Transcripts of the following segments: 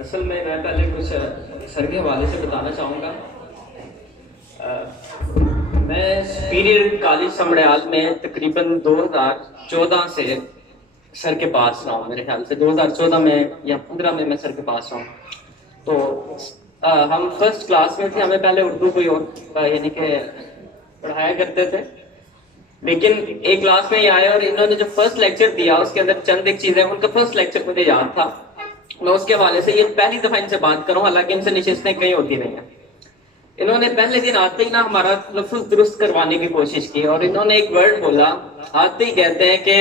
اصل میں پہلے کچھ سر کے حوالے سے بتانا چاہوں گا. میں سپیریئر کالج سمڑیال میں تقریباً 2014 سے سر کے پاس رہا ہوں. میرے خیال سے 2014 میں یا 15 میں سر کے پاس رہا ہوں. تو ہم فرسٹ کلاس میں تھے. ہمیں پہلے اردو کوئی اور یعنی کہ پڑھایا کرتے تھے، لیکن ایک کلاس میں ہی آئے اور انہوں نے جو فرسٹ لیکچر دیا اس کے اندر چند ایک چیزیں، ان کا فرسٹ لیکچر مجھے یاد تھا. میں اس کے حوالے سے یہ پہلی دفعہ ان سے بات کروں، حالانکہ ان سے نشستیں کئی ہوتی رہی ہیں. انہوں نے پہلے دن آتے ہی نا ہمارا لفظ درست کروانے کی کوشش کی، اور انہوں نے ایک ورڈ بولا. آتے ہی کہتے ہیں کہ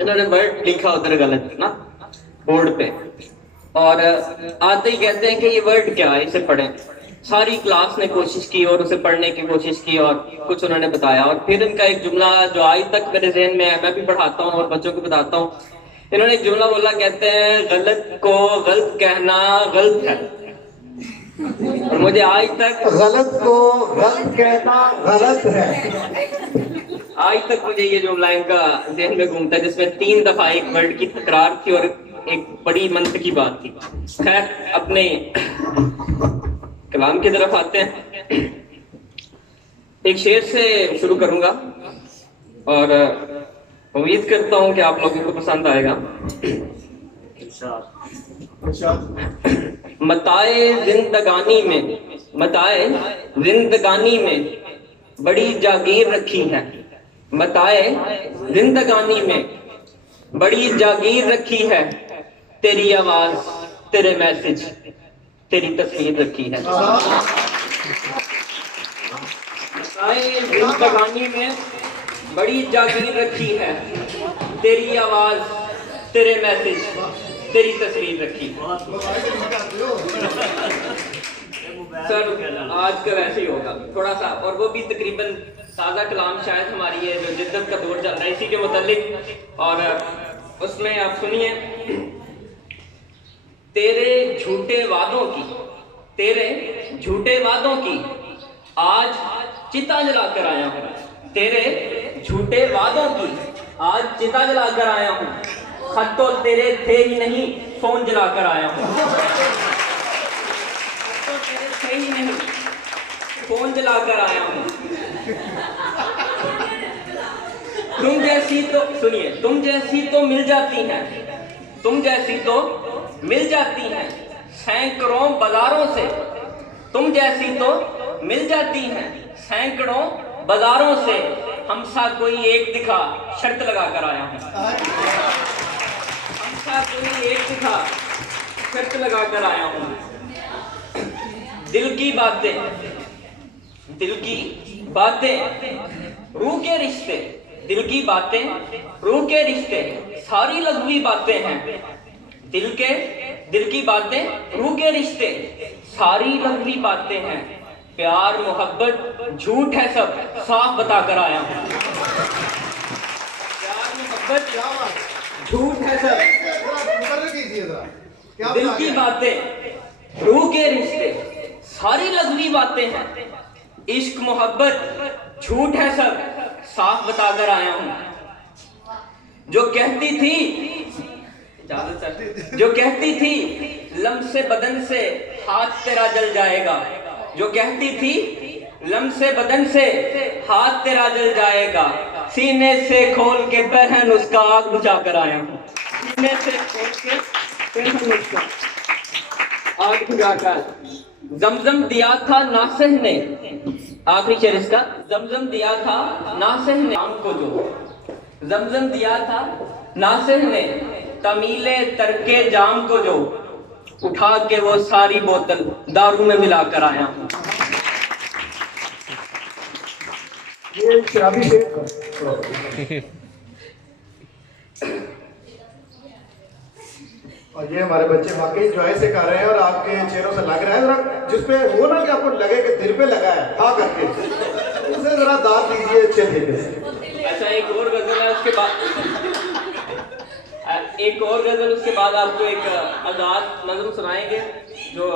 انہوں نے ورڈ لکھا ادھر غلط نا بورڈ پہ، اور آتے ہی کہتے ہیں کہ یہ ورڈ کیا ہے، اسے پڑھیں. ساری کلاس نے کوشش کی اور اسے پڑھنے کی کوشش کی اور کچھ انہوں نے بتایا. اور پھر ان کا ایک جملہ جو آج تک میرے ذہن میں ہے، میں بھی پڑھاتا ہوں اور بچوں کو بتاتا ہوں. انہوں نے ایک جملہ بولا، کہتے ہیں غلط کو غلط کہنا غلط ہے. اور مجھے آج تک غلط کو غلط کہنا غلط ہے. آج تک مجھے یہ جملہ ان کا ذہن میں گھومتا ہے، جس میں 3 دفعہ ایک ورڈ کی تکرار تھی اور ایک بڑی منطقی بات تھی. خیر، اپنے کلام کی طرف آتے ہیں. ایک شعر سے شروع کروں گا اور امید کرتا ہوں کہ آپ لوگوں کو پسند آئے گا. متاع زندگانی میں بڑی جاگیر رکھی ہے. متاع زندگانی میں بڑی جاگیر رکھی ہے. تیری آواز، تیرے میسج، تیری تصویر رکھی ہے. متاع زندگانی میں بڑی جاگیر رکھی ہے. تیری آواز، تیرے میسج، تیری تصویر رکھی. سر آج کا ویسے ہی ہوگا تھوڑا سا، اور وہ بھی تقریباً تازہ کلام شاید ہماری ہے جو جدت کا دور چل رہا ہے اسی کے متعلق. اور اس میں آپ سنیے. تیرے جھوٹے وعدوں کی آج چتا جلا کر آیا ہوں. تیرے جھوٹے وعدوں کی آج چتا جلا کر آیا ہوں. خط تو تیرے تھے ہی نہیں، فون جلا کر آیا ہوں. خط تو تیرے تھے ہی نہیں، فون جلا کر آیا ہوں. تم جیسی تو مل جاتی ہیں، تم جیسی تو مل جاتی ہیں سینکڑوں بازاروں سے. تم جیسی تو مل جاتی ہیں سینکڑوں بازاروں سے. ہم سا کوئی ایک دکھا شرط لگا کر آیا ہوں. ہم سا کوئی ایک دکھا شرط لگا کر آیا ہوں. دل کی باتیں روح کے رشتے، دل کی باتیں روح کے رشتے ساری لغوی باتیں ہیں. دل کی باتیں روح کے رشتے ساری لغوی باتیں ہیں. پیار محبت جھوٹ ہے سب صاف بتا کر آیا ہوں. پیار محبت جھوٹ ہے سب. دل کی باتیں روح کے رشتے ساری لغوی باتیں ہیں. عشق محبت جھوٹ ہے سب صاف بتا کر آیا ہوں. جو کہتی تھی لمس بدن سے ہاتھ تیرا جل جائے گا. جو کہتی تھی لمس بدن سے ہاتھ تیرا جل جائے گا. سینے سے کھول کے پہن اس کا آگ بجھا کر آیا ہوں. سینے سے کھول کے پہن اس کا آگ بجھا کر. زمزم دیا تھا ناصح نے، آخری شعر اس کا. زمزم دیا تھا ناصح نے جام کو جو، زمزم دیا تھا ناصح نے تمیل ترکے جام کو جو. اٹھا کے وہ ساری بوتل دارو میں ملا کر آیا ہوں. یہ شرابی اور یہ ہمارے بچے واقعی انجوائے سے کر رہے ہیں اور آپ کے چہروں سے لگ رہا ہے ذرا جس پہ وہ نا کہ آپ کو لگے کہ دل پہ لگا ہے کھا کر کے اسے ذرا داد دیجیے اچھے طریقے سے. اچھا ایک اور غزل ہے اس کے بعد آپ کو ایک آزاد نظم سنائیں گے جو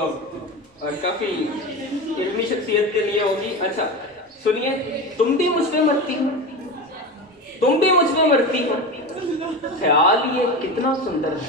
کافی علمی شخصیت کے لیے ہوگی. اچھا سنیے. تم بھی مجھ پہ مرتی ہو خیال یہ کتنا سندر ہے.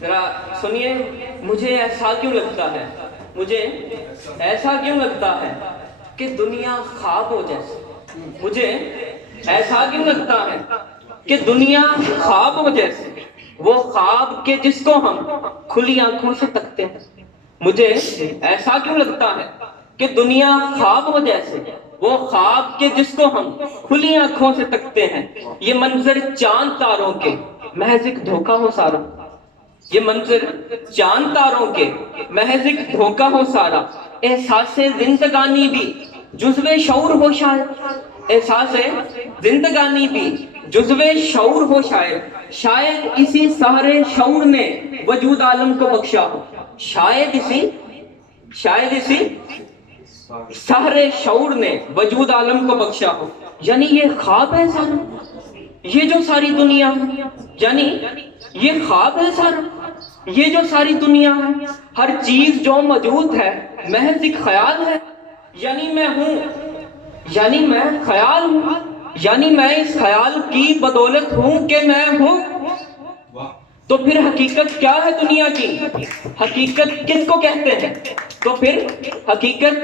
ذرا سنیے، مجھے ایسا کیوں لگتا ہے، مجھے ایسا کیوں لگتا ہے کہ دنیا خواب ہو جیسے، مجھے ایسا کیوں لگتا ہے کہ دنیا خواب ہو جیسے، وہ خواب کے جس کو ہم کھلی آنکھوں سے تکتے ہیں. مجھے ایسا کیوں لگتا ہے کہ دنیا خواب ہو جیسے، وہ خواب کے جس کو ہم کھلی آنکھوں سے تکتے ہیں. یہ منظر چاند تاروں کے محض ایک دھوکہ ہو سارا، یہ منظر چاند تاروں کے محض ایک دھوکہ ہو سارا. احساس زندگانی بھی جزو شعور ہو شاید، احساس زندگانی بھی جزو شعور ہو شاید اسی سہرے شعور نے وجود عالم کو بخشا ہو، شاید اسی سہرے شعور نے وجود عالم کو بخشا ہو. یعنی یہ خواب ہے سارا، یہ جو ساری دنیا ہے، یعنی یہ خواب ہے سارا، یہ جو ساری دنیا ہے، ہر چیز جو موجود ہے محض ایک خیال ہے. یعنی میں ہوں، یعنی میں خیال ہوں، یعنی میں اس خیال کی بدولت ہوں کہ میں ہوں. تو پھر حقیقت کیا ہے دنیا کی؟ حقیقت کس کو کہتے ہیں؟ تو پھر حقیقت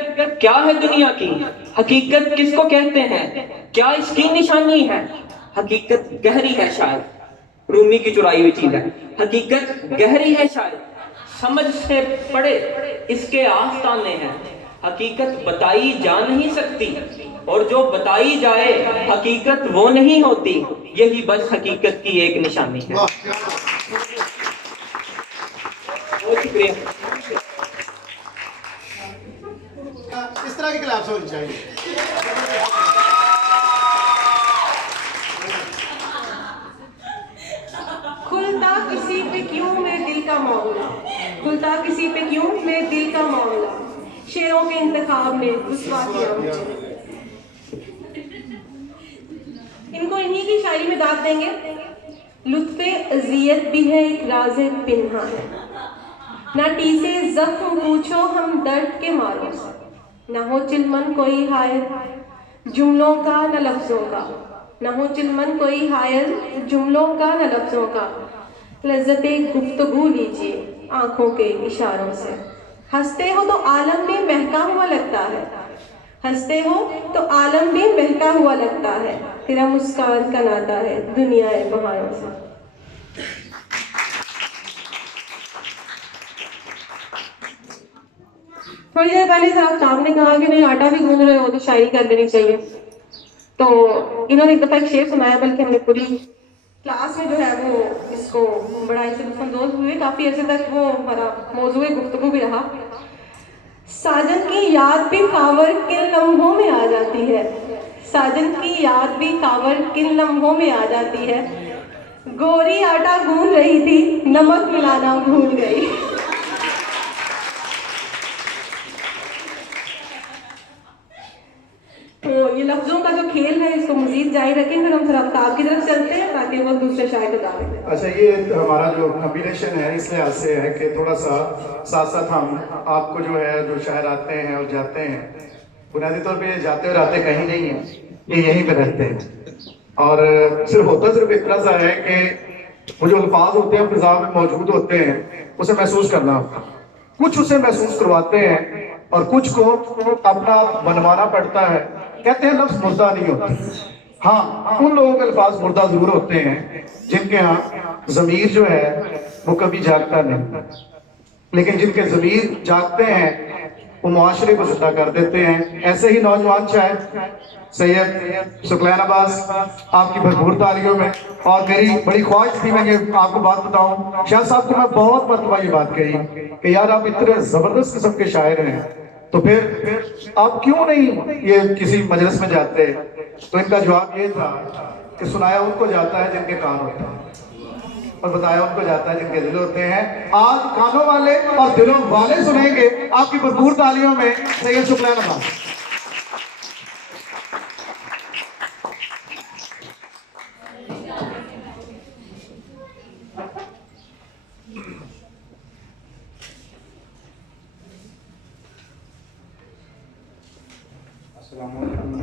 کیا ہے دنیا کی؟ حقیقت کس کو کہتے ہیں؟ کیا اس کی نشانی ہے؟ حقیقت گہری ہے شاید، رومی کی چرائی ہوئی چیز ہے. حقیقت گہری ہے شاید، سمجھ سے پڑے اس کے آستانے ہیں. حقیقت بتائی جا نہیں سکتی، اور جو بتائی جائے حقیقت وہ نہیں ہوتی. یہی بس حقیقت کی ایک نشانی ہے. بہت شکریہ. اس طرح کی کلاس ہونی چاہیے. کھلتا کسی پہ کیوں میرے دل کا معاملہ، کھلتا کسی پہ کیوں میرے دل کا معاملہ، شعروں کے انتخاب میں رسوا کیا مجھے. ان کو انہی کی شاعری میں داد دیں گے. لطف اذیت بھی ہے ایک راز پنہا ہے، نہ ٹیسے زخم پوچھو ہم درد کے ماروں سے، نہ ہو چلمن کوئی حائل جملوں کا نہ لفظوں کا، نہ ہو چلمن کوئی حائل جملوں کا نہ لفظوں کا. لذت گفتگو لیجیے آنکھوں کے اشاروں سے، ہنستے ہو تو عالم میں مہکا ہوا لگتا ہے، ہنستے ہو تو عالم بھی بہتا ہوا لگتا ہے. تیرا مسکان کا ناتا ہے دنیا بہاروں سے. تھوڑی دیر پہلے صاحب صاحب نے کہا کہ نہیں آٹا بھی گوندھ رہے ہو تو شاعری کر لینی چاہیے. تو انہوں نے ایک دفعہ ایک شعر سنایا، بلکہ ہم نے پوری کلاس میں جو ہے وہ اس کو بڑا اسے لطف اندوز ہوئے. کافی عرصے تک وہ ہمارا موضوع گفتگو بھی رہا. ساجن کی یاد بھی کاور کن لمحوں میں آ جاتی ہے، ساجن کی یاد بھی کاور کن لمحوں میں آ جاتی ہے. گوری آٹا گوندھ رہی تھی نمک ملانا بھول گئی. تو یہ لفظوں کا جو کھیل ہے اس کو مزید جاری رکھیں، پھر ہم سر آپ کی طرف چلتے ہیں تاکہ وہ دوسرے شاعر کو دعوت دیں. اچھا، یہ ہمارا جو کمبینیشن ہے اس لحاظ سے ہے کہ تھوڑا سا ساتھ ساتھ ہم آپ کو جو ہے جو شاعر آتے ہیں اور جاتے ہیں، بنیادی طور پہ جاتے اور آتے کہیں نہیں ہیں، یہ یہیں پہ رہتے ہیں. اور صرف اتنا سا ہے کہ وہ جو الفاظ ہوتے ہیں فضا میں موجود ہوتے ہیں اسے محسوس کرنا ہوتا ہے. کچھ اسے محسوس کرواتے ہیں اور کچھ کو اپنا بنوانا پڑتا ہے. کہتے ہیں لفظ مردہ نہیں ہوتا. ہاں، ان لوگوں کے الفاظ مردہ ضرور ہوتے ہیں جن کے ہاں ضمیر جو ہے وہ کبھی جاگتا نہیں، لیکن جن کے ضمیر جاگتے ہیں وہ معاشرے کو زندہ کر دیتے ہیں. ایسے ہی نوجوان شاعر سید ثقلین عباس، آپ کی بھرپور تالیوں میں. اور میری بڑی خواہش تھی، میں یہ آپ کو بات بتاؤں، شاہ صاحب کو میں بہت مرتبہ یہ بات کہی کہ یار آپ اتنے زبردست قسم کے شاعر ہیں، تو پھر آپ کیوں نہیں یہ کسی مجلس میں جاتے؟ تو ان کا جواب یہ تھا کہ سنایا ان کو جاتا ہے جن کے کان ہوتے ہیں، اور بتایا ان کو جاتا ہے جن کے دل ہوتے ہیں. آج کانوں والے اور دلوں والے سنیں گے آپ کی بھرپور تالیوں میں سید ثقلین عباس. السلام علیکم.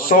100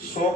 100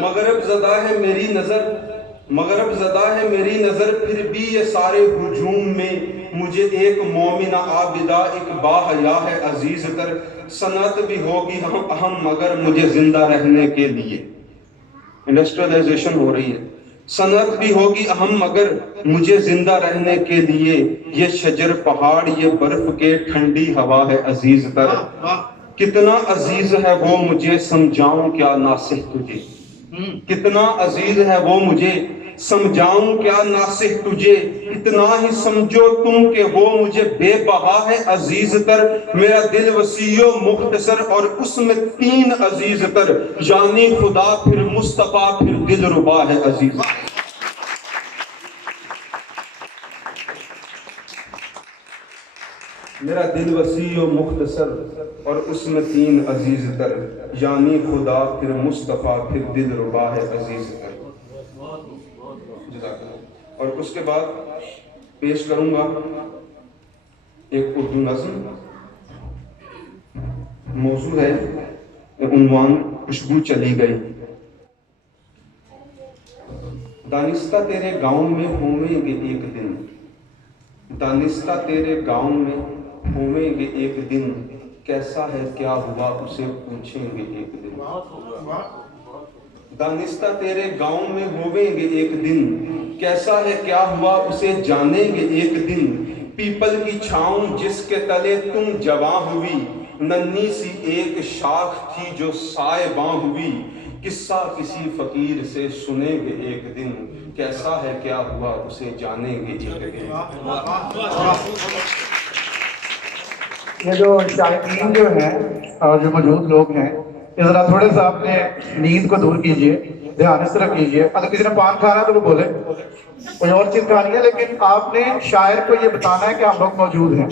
مغرب زدہ ہے میری نظر، مغرب زدہ ہے میری نظر، پھر بھی یہ سارے ہجوم میں مجھے ایک مومنہ عابدہ ایک باحیا ہے عزیز تر، صنعت بھی ہوگی اہم مگر مجھے زندہ رہنے کے لیے. انڈسٹریلائزیشن ہو رہی ہے. صنعت بھی ہوگی اہم مگر مجھے زندہ رہنے کے لیے، یہ شجر پہاڑ یہ برف کے ٹھنڈی ہوا ہے عزیز تر، کتنا عزیز ہے وہ مجھے سمجھاؤں کیا ناصح تجھے، کتنا عزیز ہے وہ مجھے سمجھاؤں کیا ناصح تجھے، اتنا ہی سمجھو تم کہ وہ مجھے بے بہا ہے عزیز تر، میرا دل وسیع و مختصر اور اس میں 3 عزیز تر، یعنی خدا پھر مصطفیٰ پھر دل ربا ہے عزیز. میرا دل وسیع و مختصر اور اس میں 3 عزیز تر، یعنی خدا پھر مصطفیٰ پھر دل ربا ہے عزیز تر. اور اس کے بعد پیش کروں گا ایک اردو نظم. موضوع ہے عنوان خوشبو چلی گئی. دانستہ تیرے گاؤں میں ہوئیں گے ایک دن، دانستہ تیرے گاؤں میں ہوئیں گے ایک دن، کیسا ہے کیا ہوا اسے پوچھیں گے ایک دن. دانستہ تیرے گاؤں میں ہوئیں گے ایک دن، کیسا ہے کیا ہوا اسے جانیں گے ایک دن. پیپل کی چھاؤں جس کے تلے تم جواں ہوئی، ننھی سی ایک شاخ تھی جو سائے باں ہوئی، قصہ کسی فقیر سے سنیں گے ایک دن، کیسا ہے کیا ہوا اسے جانیں گے ایک دن. یہ جو شائقین جو ہیں اور جو موجود لوگ ہیں، یہ ذرا تھوڑے سا اپنے نیند کو دور کیجئے، دھیان اس طرح کیجئے. اگر کسی نے پان کھانا ہے تو وہ بولے، کوئی اور چیز کھانی ہے، لیکن آپ نے شاعر کو یہ بتانا ہے کہ ہم لوگ موجود ہیں.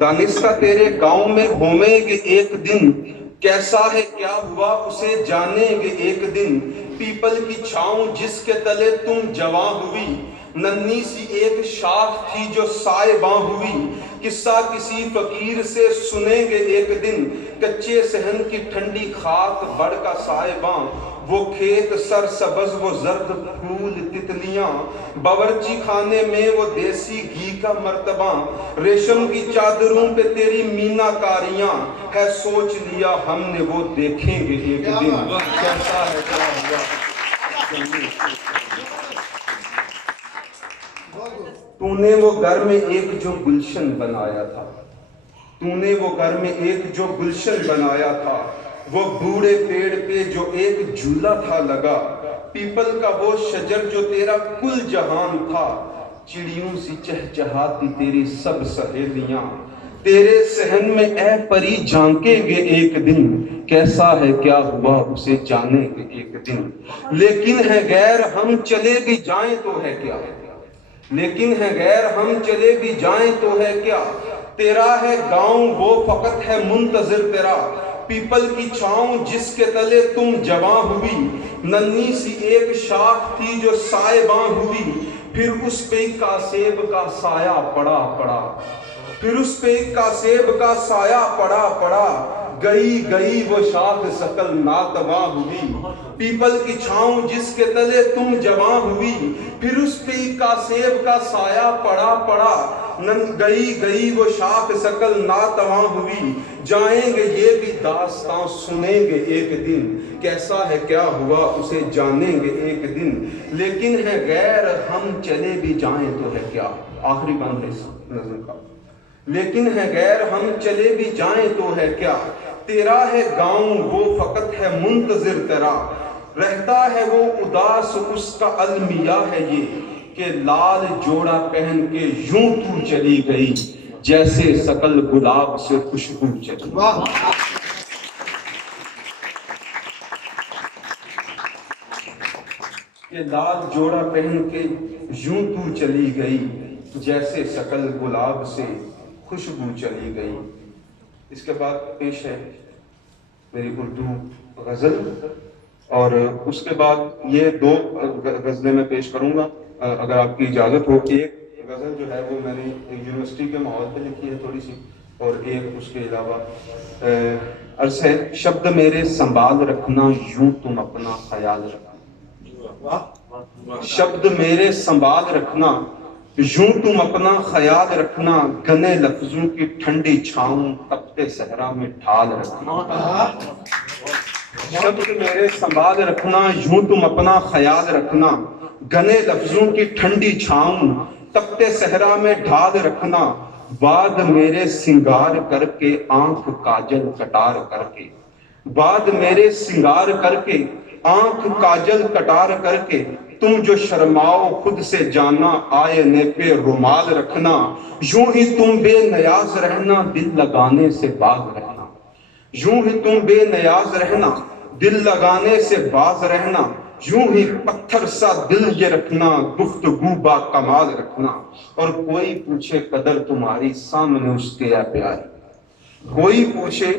دانستہ تیرے گاؤں میں ہوئیں گے ایک دن، کیسا ہے کیا ہوا اسے جانیں گے ایک دن. پیپل کی چھاؤں جس کے تلے تم جواں ہوئی، ننھی سی ایک شاخ تھی جو سائے باں ہوئی، قصہ کسی فقیر سے سنیں گے ایک دن. کچے صحن کی ٹھنڈی خاک بڑھ کا سائے باں، وہ کھیت سر سبز وہ زرد پھول تتلیاں، باورچی خانے میں وہ دیسی گھی کا مرتبہ، ریشم کی چادروں پہ تیری مینا کاریاں، ہے سوچ لیا ہم نے وہ دیکھیں گے ایک دن، کیسا ہے کیا ہوا. تو نے وہ گھر میں ایک جو گلشن بنایا تھا، تو نے وہ گھر میں ایک جو گلشن بنایا تھا، وہ بوڑھے پیڑ پہ جو ایک جھولا تھا لگا، پیپل کا وہ شجر جو تیرا کل جہان تھا، چڑیوں سی چہچہاتی تیری سب سہیلیاں، تیرے صحن میں اے پری جھانکیں گے ایک دن، کیسا ہے کیا ہوا اسے جانیں گے ایک دن. لیکن ہے غیر ہم چلے بھی جائیں تو ہے کیا، لیکن ہے غیر ہم چلے بھی جائیں تو ہے کیا، تیرا ہے گاؤں وہ فقط ہے منتظر تیرا. پیپل کی چھاؤں جس کے تلے تم جواں ہوئی، ننھی سی ایک شاخ تھی جو سائے باں ہوئی، پھر اس پہ کاسیب کا سایہ پڑا پڑا، پھر اس پہ کاسیب کا سایہ پڑا پڑا، گئی گئی وہ شاخ سکل ناتواں ہوئی. پیپل کی چھاؤں جس کے تلے تم جواں ہوئی، پھر اس پہ کاسیب کا سایہ پڑا پڑا، گئی گئی وہ شاخ سکل ناتواں ہوئی. جائیں گے یہ بھی داستان سنیں گے ایک دن، کیسا ہے کیا ہوا اسے جانیں گے ایک دن. لیکن ہے غیر ہم چلے بھی جائیں تو ہے کیا، آخری بند ہے اس نظم کا. لیکن ہے غیر ہم چلے بھی جائیں تو ہے کیا، تیرا ہے گاؤں وہ فقط ہے منتظر تیرا. رہتا ہے وہ اداس اس کا المیہ ہے یہ، کہ لال جوڑا پہن کے یوں تو چلی گئی، جیسے سکل گلاب سے خوشبو چلی. کہ لال جوڑا پہن کے یوں تو چلی گئی، جیسے سکل گلاب سے خوشبو چلی گئی. اس کے بعد پیش ہے میری اردو غزل، اور اس کے بعد یہ 2 غزلیں میں پیش کروں گا اگر آپ کی اجازت ہو. ایک غزل جو ہے وہ میں نے یونیورسٹی کے ماحول پہ لکھی ہے تھوڑی سی، اور ایک اس کے علاوہ عرض ہے شبد میرے سنبھال رکھنا یوں تم اپنا خیال رکھنا، شبد میرے سنبھال رکھنا یوں تم اپنا خیال رکھنا، گنے لفظوں کی ٹھنڈی چھاؤں تپتے صحرا میں ڈھال رکھنا، شبد میرے سنبھال رکھنا یوں تم اپنا خیال رکھنا، گنے لفظوں کی ٹھنڈی چھاؤں تپتے صحرا میں ڈھال رکھنا، باد میرے سنگار کر کے آنکھ کاجل کٹار کر کے، باد میرے سنگار کر کے آنکھ کاجل کٹار کر کے، تم جو شرماؤ خود سے جانا آئینے پہ رومال رکھنا، یوں ہی تم بے نیاز رہنا دل لگانے سے باز رہنا، یوں ہی تم بے نیاز رہنا دل لگانے سے باز رہنا، یوں ہی پتھر سا دل یہ رکھنا گفتگو با کمال رکھنا، اور کوئی پوچھے قدر تمہاری سامنے اس کے اے پیاری، کوئی پوچھے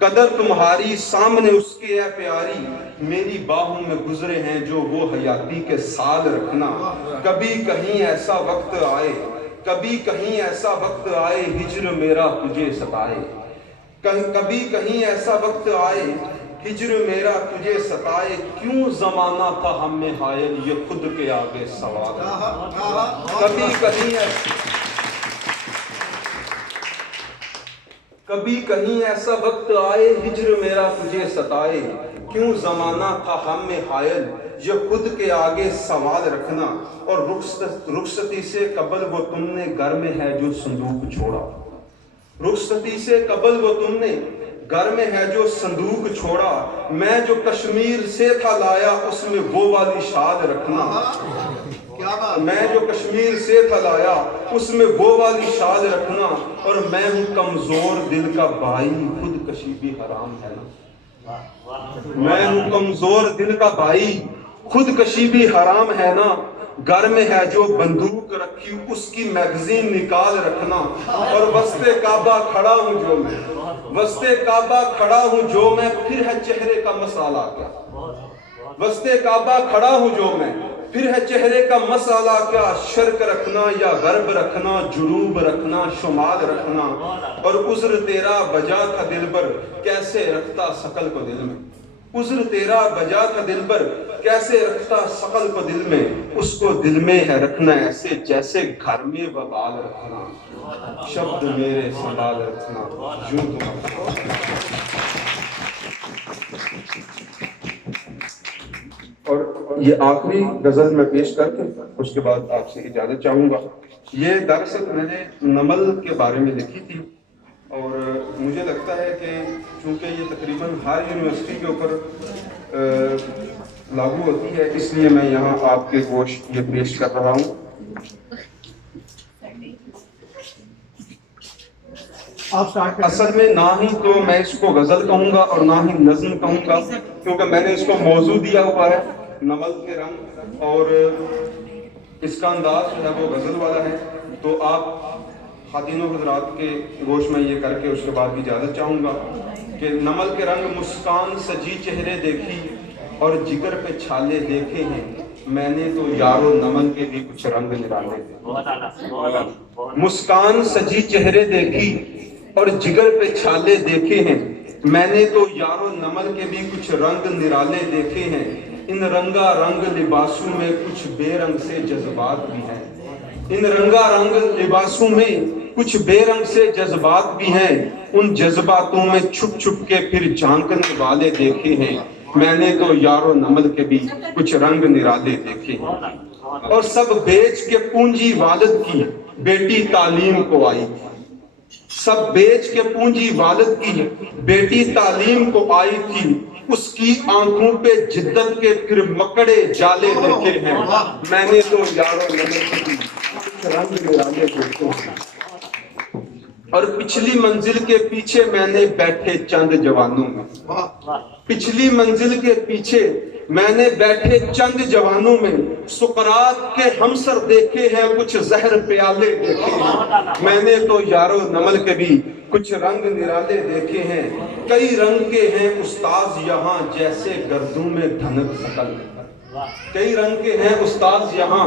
قدر تمہاری سامنے اس کے اے پیاری، میری باہوں میں گزرے ہیں جو وہ حیاتی کے سال رکھنا، کبھی کہیں ایسا وقت آئے، کبھی کہیں ایسا وقت آئے ہجر میرا تجھے ستائے، کبھی کہیں ایسا وقت آئے ہجر میرا تجھے ستائے، کیوں زمانہ تھا ہم میں حائل یہ خود کے آگے سوال، کبھی کہیں ایسا وقت آئے ہجر میرا تجھے ستائے، کیوں زمانہ تھا ہم میں حائل یہ خود کے آگے سوال رکھنا، اور رخصتی سے قبل وہ تم نے گھر میں ہے جو صندوق چھوڑا، رخصتی سے قبل وہ تم نے گھر میں ہے جو صندوق چھوڑا، میں جو کشمیر سے تھا لایا اس میں وہ والی شاد رکھنا، میں جو کشمیر سے تھا لایا اس میں وہ والی شاد رکھنا، اور میں ہوں کمزور دل کا بھائی خودکشی بھی حرام ہے نا، میں ہوں کمزور دل کا بھائی خودکشی بھی حرام ہے نا، گھر میں ہے جو بندوق رکھی اس کی میگزین نکال رکھنا، اور وسط کعبہ کھڑا ہوں جو میں، وسط کعبہ کھڑا ہوں جو میں، پھر ہے چہرے کا مسالہ کیا، وسط کعبہ کھڑا ہوں جو میں، پھر ہے چہرے کا مسالہ کیا، شرق رکھنا یا غرب رکھنا، جنوب رکھنا شمال رکھنا، اور عذر تیرا بجا تھا دل پر کیسے رکھتا ثقل کو دل میں، عذر تیرا بجا تھا دل پر کیسے رکھتا ثقل کو دل میں، اس کو دل میں ہے رکھنا ایسے جیسے گھر میں وبال رکھنا، شبد میرے سنبھال رکھنا یوں تم اور یہ آخری غزل میں پیش کر کے اس کے بعد آپ سے اجازت چاہوں گا۔ یہ دراصل میں نے نمل کے بارے میں لکھی تھی، اور مجھے لگتا ہے کہ چونکہ یہ تقریباً ہر یونیورسٹی کے اوپر لاگو ہوتی ہے، اس لیے میں یہاں آپ کے گوش یہ پیش کر رہا ہوں۔ اصل میں نہ ہی تو میں اس کو غزل کہوں گا اور نہ ہی نظم کہوں گا، کیونکہ میں نے اس کو موضوع دیا ہوا ہے نمل کے رنگ، اور اس کا انداز جو ہے وہ غزل والا ہے، تو آپ خواتین و حضرات کے گوش میں یہ کر کے اس کے بعد اجازت چاہوں گا کہ نمل کے رنگ مسکان سجی چہرے دیکھی اور جگر پہ چھالے دیکھے ہیں، میں نے تو یارو نمن کے بھی کچھ رنگ نرالے دیکھے، مسکان سجی چہرے دیکھی اور جگر پہ چھالے دیکھے ہیں، میں نے تو یارو نمل کے بھی کچھ رنگ نرالے دیکھے ہیں، ان رنگا رنگ لباسوں میں کچھ بے رنگ سے جذبات بھی ہیں، ان رنگا رنگ لباسوں میں کچھ بے رنگ سے جذبات بھی ہیں، ان جذباتوں میں چھپ چھپ کے پھر جھانکنے والے دیکھے ہیں، میں نے تو یارو نمل کے بھی کچھ رنگ نرالے دیکھے ہیں، اور سب بیچ کے پونجی والد کی بیٹی تعلیم کو آئی تھی، سب بیچ کے پونجی والد کی بیٹی تعلیم کو آئی تھی، اس کی آنکھوں پہ جدت کے پھر مکڑے جالے دیکھے ہیں، میں نے تو یارو نمل کے بھی کچھ رنگ نرالے دیکھے ہیں، اور پچھلی منزل کے پیچھے میں نے بیٹھے چند جوانوں میں، پچھلی منزل کے پیچھے میں نے بیٹھے چند جوانوں میں سقراط کے ہمسر دیکھے ہیں، کچھ زہر پیالے دیکھے ہیں، میں نے تو یارو نمل کے بھی کچھ رنگ نرالے دیکھے ہیں، کئی رنگ کے ہیں استاذ یہاں جیسے گردوں میں دھنک سکل، کئی رنگ کے ہیں استاذ یہاں